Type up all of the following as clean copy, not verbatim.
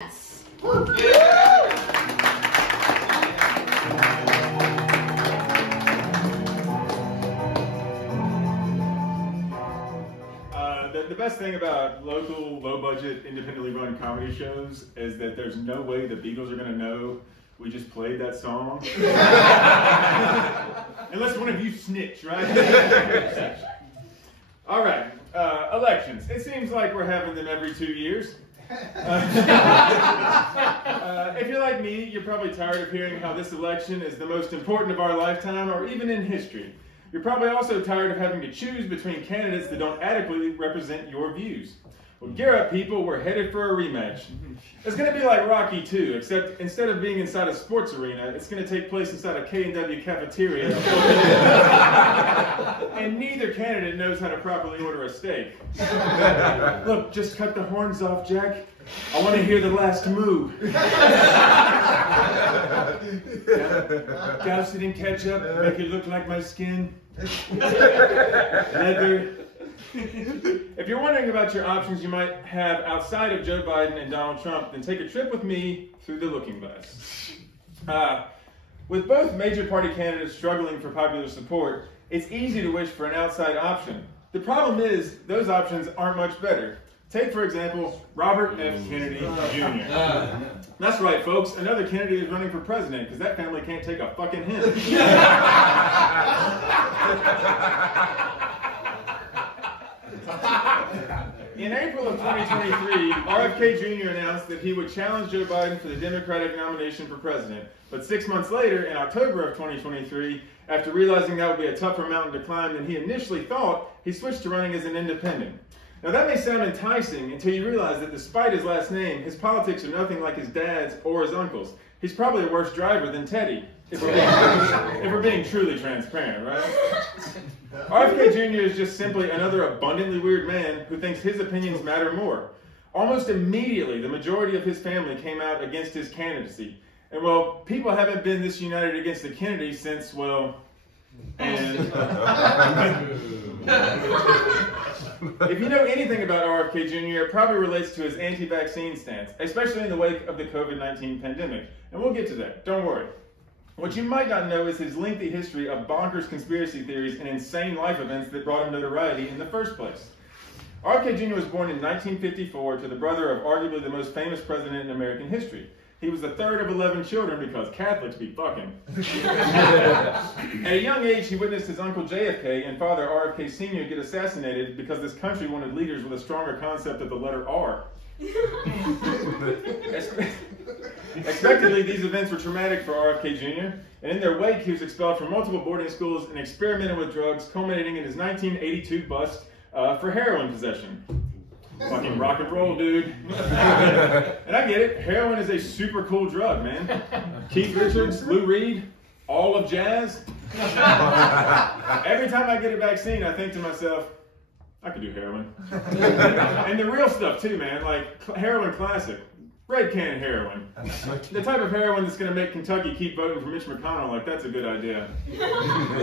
The best thing about local, low-budget, independently run comedy shows is that there's no way the Beatles are going to know we just played that song. Unless one of you snitch, right? All right, elections. It seems like we're having them every 2 years. If you're like me, you're probably tired of hearing how this election is the most important of our lifetime or even in history. You're probably also tired of having to choose between candidates that don't adequately represent your views. Well, gear up, people. We're headed for a rematch. It's going to be like Rocky 2, except instead of being inside a sports arena, it's going to take place inside a K&W cafeteria. And neither candidate knows how to properly order a steak. Look, just cut the horns off, Jack. I want to hear the last move. Douse it in ketchup, make it look like my skin. Leather. If you're wondering about your options you might have outside of Joe Biden and Donald Trump, then take a trip with me through the looking glass. With both major party candidates struggling for popular support, it's easy to wish for an outside option. The problem is, those options aren't much better. Take, for example, Robert F. Kennedy Jr. That's right, folks. Another Kennedy is running for president because that family can't take a fucking hint. In April of 2023, RFK Jr. announced that he would challenge Joe Biden for the Democratic nomination for president. But 6 months later, in October of 2023, after realizing that would be a tougher mountain to climb than he initially thought, he switched to running as an independent. Now that may sound enticing until you realize that despite his last name, his politics are nothing like his dad's or his uncle's. He's probably a worse driver than Teddy, if we're being truly transparent, right? RFK Jr. is just simply another abundantly weird man who thinks his opinions matter more. Almost immediately, the majority of his family came out against his candidacy. And well, people haven't been this united against the Kennedys since, well, and... If you know anything about RFK Jr., it probably relates to his anti-vaccine stance, especially in the wake of the COVID-19 pandemic. And we'll get to that, don't worry. What you might not know is his lengthy history of bonkers conspiracy theories and insane life events that brought him notoriety in the first place. RFK Jr. was born in 1954 to the brother of arguably the most famous president in American history. He was the third of 11 children because Catholics be fucking. At a young age, he witnessed his uncle JFK and father RFK Sr. get assassinated because this country wanted leaders with a stronger concept of the letter R. Expectedly, these events were traumatic for RFK Jr., and in their wake, he was expelled from multiple boarding schools and experimented with drugs, culminating in his 1982 bust for heroin possession. Fucking rock and roll, dude. And I get it, heroin is a super cool drug, man. Keith Richards, Lou Reed, all of jazz. Every time I get a vaccine, I think to myself, I could do heroin. And the real stuff too, man, like heroin classic. Red can heroin. The type of heroin that's going to make Kentucky keep voting for Mitch McConnell, like that's a good idea.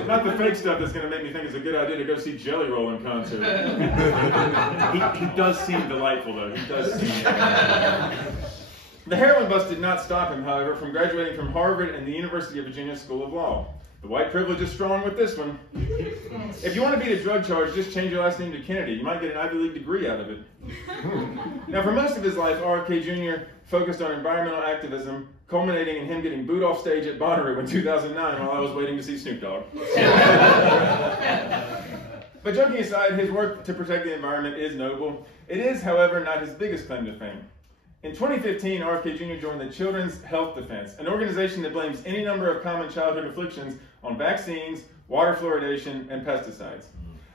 Not the fake stuff that's going to make me think it's a good idea to go see Jelly Roll in concert. He does seem delightful though, he does seem... The heroin bust did not stop him, however, from graduating from Harvard and the University of Virginia School of Law. The white privilege is strong with this one. If you want to beat a drug charge, just change your last name to Kennedy. You might get an Ivy League degree out of it. Now, for most of his life, RFK Jr. focused on environmental activism, culminating in him getting booed off stage at Bonnaroo in 2009 while I was waiting to see Snoop Dogg. But joking aside, his work to protect the environment is noble. It is, however, not his biggest claim to fame. In 2015, RFK Jr. joined the Children's Health Defense, an organization that blames any number of common childhood afflictions on vaccines, water fluoridation, and pesticides.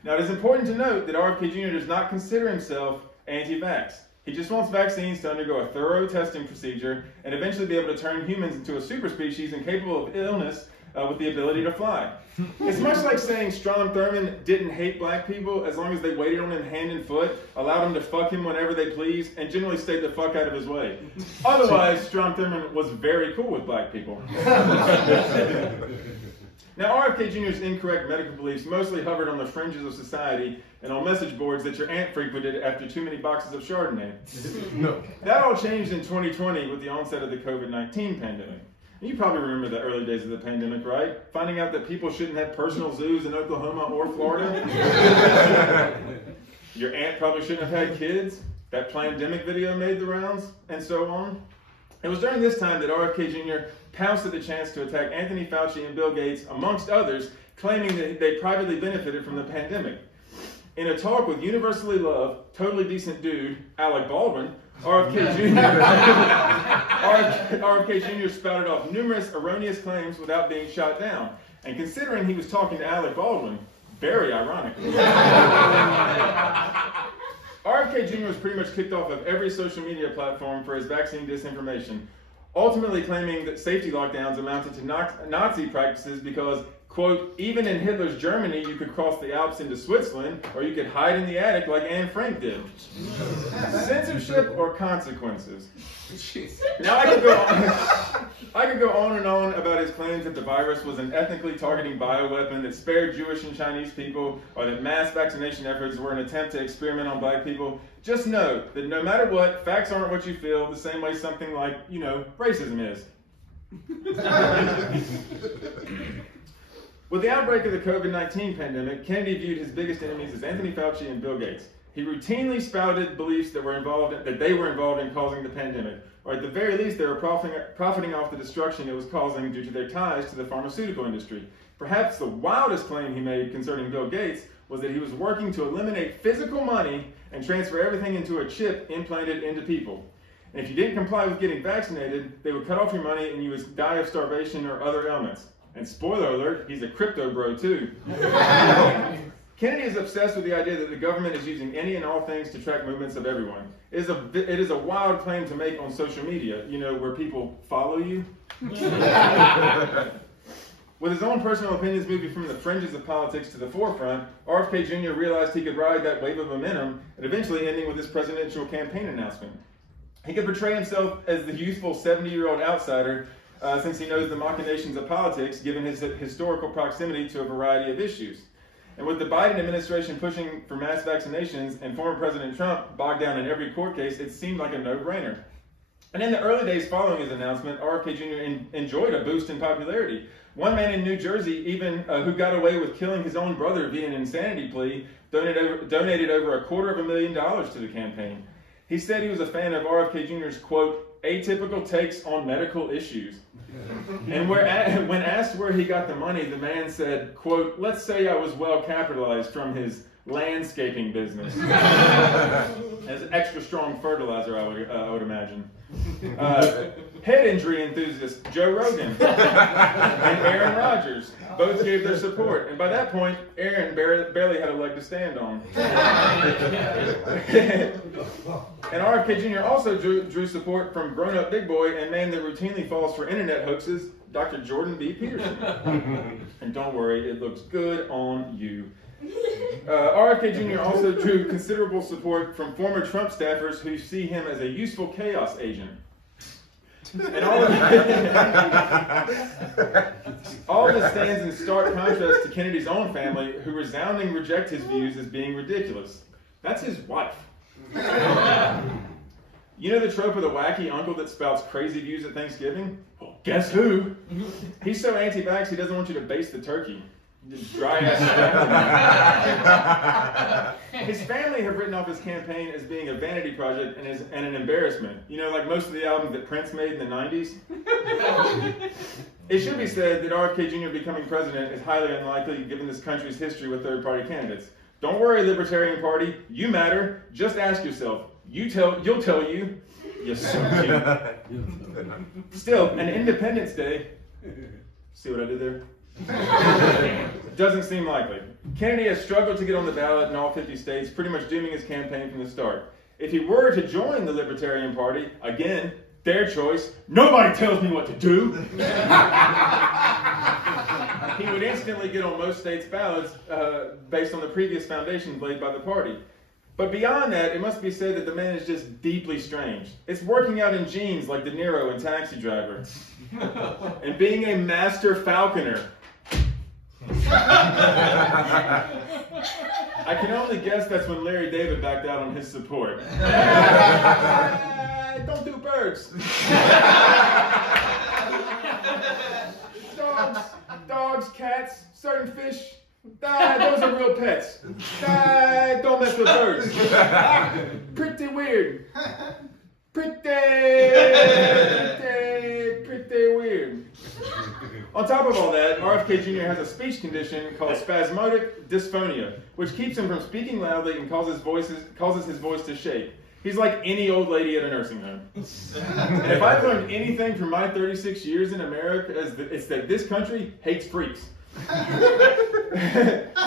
Now, it is important to note that RFK Jr. does not consider himself anti-vax. He just wants vaccines to undergo a thorough testing procedure and eventually be able to turn humans into a super species incapable of illness with the ability to fly. It's much like saying Strom Thurmond didn't hate black people as long as they waited on him hand and foot, allowed him to fuck him whenever they pleased, and generally stayed the fuck out of his way. Otherwise, Strom Thurmond was very cool with black people. Now, RFK Jr.'s incorrect medical beliefs mostly hovered on the fringes of society and on message boards that your aunt frequented after too many boxes of Chardonnay. No. That all changed in 2020 with the onset of the COVID-19 pandemic. And you probably remember the early days of the pandemic, right? Finding out that people shouldn't have personal zoos in Oklahoma or Florida. Your aunt probably shouldn't have had kids. That Plandemic video made the rounds, and so on. It was during this time that RFK Jr. pounced at the chance to attack Anthony Fauci and Bill Gates, amongst others, claiming that they privately benefited from the pandemic. In a talk with universally loved, totally decent dude, Alec Baldwin, RFK Jr. spouted off numerous erroneous claims without being shot down. And considering he was talking to Alec Baldwin, very ironically. RFK Jr. was pretty much kicked off of every social media platform for his vaccine disinformation, ultimately claiming that safety lockdowns amounted to Nazi practices because, quote, even in Hitler's Germany, you could cross the Alps into Switzerland, or you could hide in the attic like Anne Frank did. Censorship or consequences? Now I could go on and on about his claims that the virus was an ethnically targeting bioweapon that spared Jewish and Chinese people, or that mass vaccination efforts were an attempt to experiment on black people. Just know that no matter what, facts aren't what you feel, the same way something like, you know, racism is. With the outbreak of the COVID-19 pandemic, Kennedy viewed his biggest enemies as Anthony Fauci and Bill Gates. He routinely spouted beliefs that they were involved in causing the pandemic, or at the very least, they were profiting off the destruction it was causing due to their ties to the pharmaceutical industry. Perhaps the wildest claim he made concerning Bill Gates was that he was working to eliminate physical money and transfer everything into a chip implanted into people. And if you didn't comply with getting vaccinated, they would cut off your money and you would die of starvation or other ailments. And spoiler alert, he's a crypto bro too. Kennedy is obsessed with the idea that the government is using any and all things to track movements of everyone. It is a wild claim to make on social media, you know, where people follow you. With his own personal opinions moving from the fringes of politics to the forefront, RFK Jr. realized he could ride that wave of momentum and eventually ending with his presidential campaign announcement. He could portray himself as the youthful 70-year-old outsider since he knows the machinations of politics, given his historical proximity to a variety of issues. And with the Biden administration pushing for mass vaccinations and former President Trump bogged down in every court case, it seemed like a no-brainer. And in the early days following his announcement, RFK Jr. enjoyed a boost in popularity. One man in New Jersey, even who got away with killing his own brother via an insanity plea, donated over $250,000 to the campaign. He said he was a fan of RFK Jr.'s, quote, atypical takes on medical issues. And when asked where he got the money, the man said, quote, let's say I was well capitalized from his landscaping business. As extra strong fertilizer, I would imagine. Head injury enthusiast Joe Rogan and Aaron Rodgers both gave their support. And by that point, Aaron barely had a leg to stand on. And RFK Jr. also drew support from grown-up big boy and man that routinely falls for internet hoaxes, Dr. Jordan B. Peterson. And don't worry, it looks good on you. RFK Jr. also drew considerable support from former Trump staffers who see him as a useful chaos agent. And all of this stands in stark contrast to Kennedy's own family, who resoundingly reject his views as being ridiculous. That's his wife. You know the trope of the wacky uncle that spouts crazy views at Thanksgiving? Well, guess who? He's so anti-vax he doesn't want you to baste the turkey. Dry ass. His family have written off his campaign as being a vanity project and an embarrassment. You know, like most of the albums that Prince made in the 90s. It should be said that RFK Jr. becoming president is highly unlikely given this country's history with third-party candidates. Don't worry, Libertarian Party. You matter. Just ask yourself. You'll tell you. Yes, sir. Still, an Independence Day. See what I did there? Doesn't seem likely. Kennedy has struggled to get on the ballot in all 50 states, pretty much dooming his campaign from the start. If he were to join the Libertarian Party, again, their choice, nobody tells me what to do, he would instantly get on most states' ballots based on the previous foundations laid by the party. But beyond that, it must be said that the man is just deeply strange. It's working out in genes like De Niro in Taxi Driver. And being a master falconer. I can only guess that's when Larry David backed out on his support. Don't do birds. Dogs, cats, certain fish. Those are real pets. Don't mess with birds. Pretty weird. Pretty weird. On top of all that, RFK Jr. has a speech condition called spasmodic dysphonia, which keeps him from speaking loudly and causes his voice to shake. He's like any old lady at a nursing home. And if I've learned anything from my 36 years in America, it's that this country hates freaks.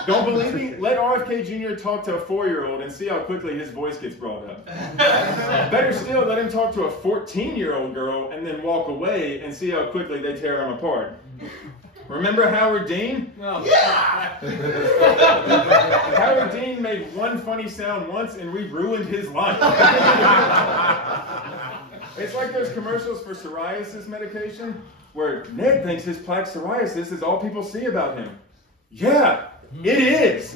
Don't believe me? Let RFK Jr. talk to a 4-year-old and see how quickly his voice gets brought up. Better still, let him talk to a 14-year-old girl and then walk away and see how quickly they tear him apart. Remember Howard Dean? Oh. Yeah! Howard Dean made one funny sound once and we ruined his life. It's like those commercials for psoriasis medication where Ned thinks his plaque psoriasis is all people see about him. Yeah, it is.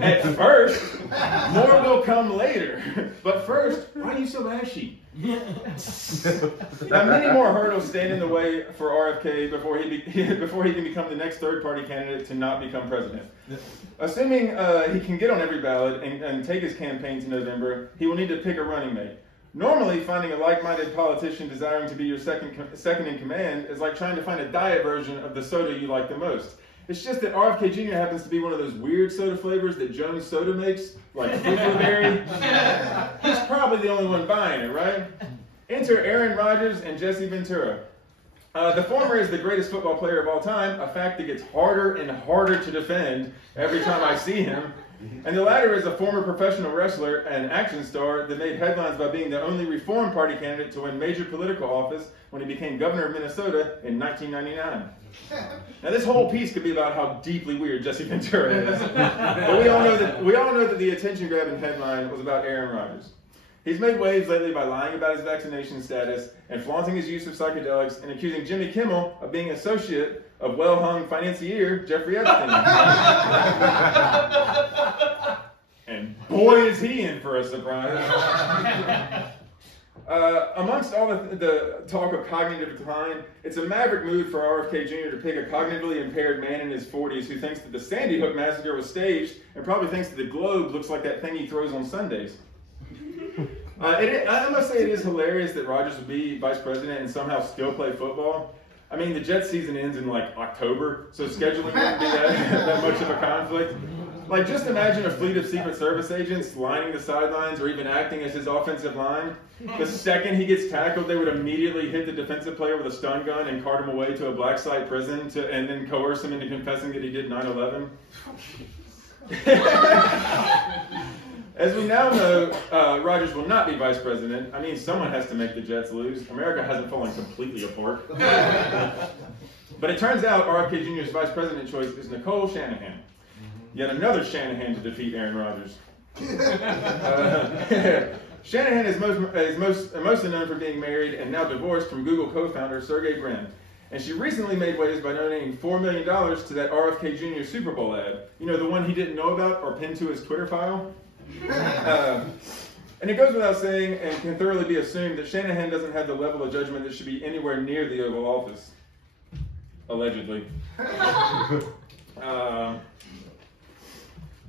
At first, more will come later. But first, why are you so ashy? Now, many more hurdles stand in the way for RFK before he can become the next third-party candidate to not become president. Assuming he can get on every ballot and take his campaign to November, he will need to pick a running mate. Normally, finding a like-minded politician desiring to be your second in command is like trying to find a diet version of the soda you like the most. It's just that RFK Jr. happens to be one of those weird soda flavors that Jones Soda makes, like Berry. He's probably the only one buying it, right? Enter Aaron Rodgers and Jesse Ventura. The former is the greatest football player of all time, a fact that gets harder and harder to defend every time I see him. And the latter is a former professional wrestler and action star that made headlines by being the only Reform Party candidate to win major political office when he became governor of Minnesota in 1999. Now, this whole piece could be about how deeply weird Jesse Ventura is. But we all know that the attention-grabbing headline was about Aaron Rodgers. He's made waves lately by lying about his vaccination status and flaunting his use of psychedelics and accusing Jimmy Kimmel of being an associate of well-hung financier Jeffrey Epstein. And boy, is he in for a surprise. Amongst all the talk of cognitive decline, it's a maverick move for RFK Jr. to pick a cognitively impaired man in his 40s who thinks that the Sandy Hook massacre was staged and probably thinks that the globe looks like that thing he throws on Sundays. I must say it is hilarious that Rodgers would be vice president and somehow still play football. I mean, the Jets season ends in like October, so scheduling wouldn't be that much of a conflict. Like, just imagine a fleet of Secret Service agents lining the sidelines or even acting as his offensive line. The second he gets tackled, they would immediately hit the defensive player with a stun gun and cart him away to a black site prison and then coerce him into confessing that he did 9/11. As we now know, Rodgers will not be vice president. I mean, someone has to make the Jets lose. America hasn't fallen completely apart. But it turns out RFK Jr.'s vice president choice is Nicole Shanahan. Yet another Shanahan to defeat Aaron Rodgers. Shanahan is mostly known for being married and now divorced from Google co-founder Sergey Brin. And she recently made waves by donating $4 million to that RFK Jr. Super Bowl ad. You know, the one he didn't know about or pinned to his Twitter file? And it goes without saying and can thoroughly be assumed that Shanahan doesn't have the level of judgment that should be anywhere near the Oval Office. Allegedly.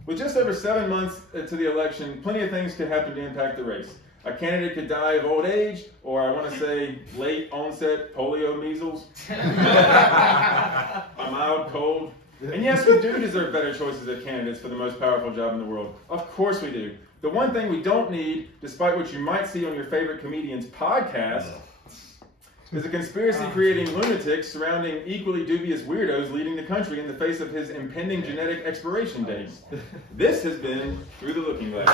With just over 7 months to the election, plenty of things could happen to impact the race. A candidate could die of old age, or I want to say late onset polio measles, a mild cold. And yes, we do deserve better choices of candidates for the most powerful job in the world. Of course we do. The one thing we don't need, despite what you might see on your favorite comedian's podcast, is a conspiracy-creating lunatic surrounding equally dubious weirdos leading the country in the face of his impending genetic expiration dates. This has been Through the Looking Glass.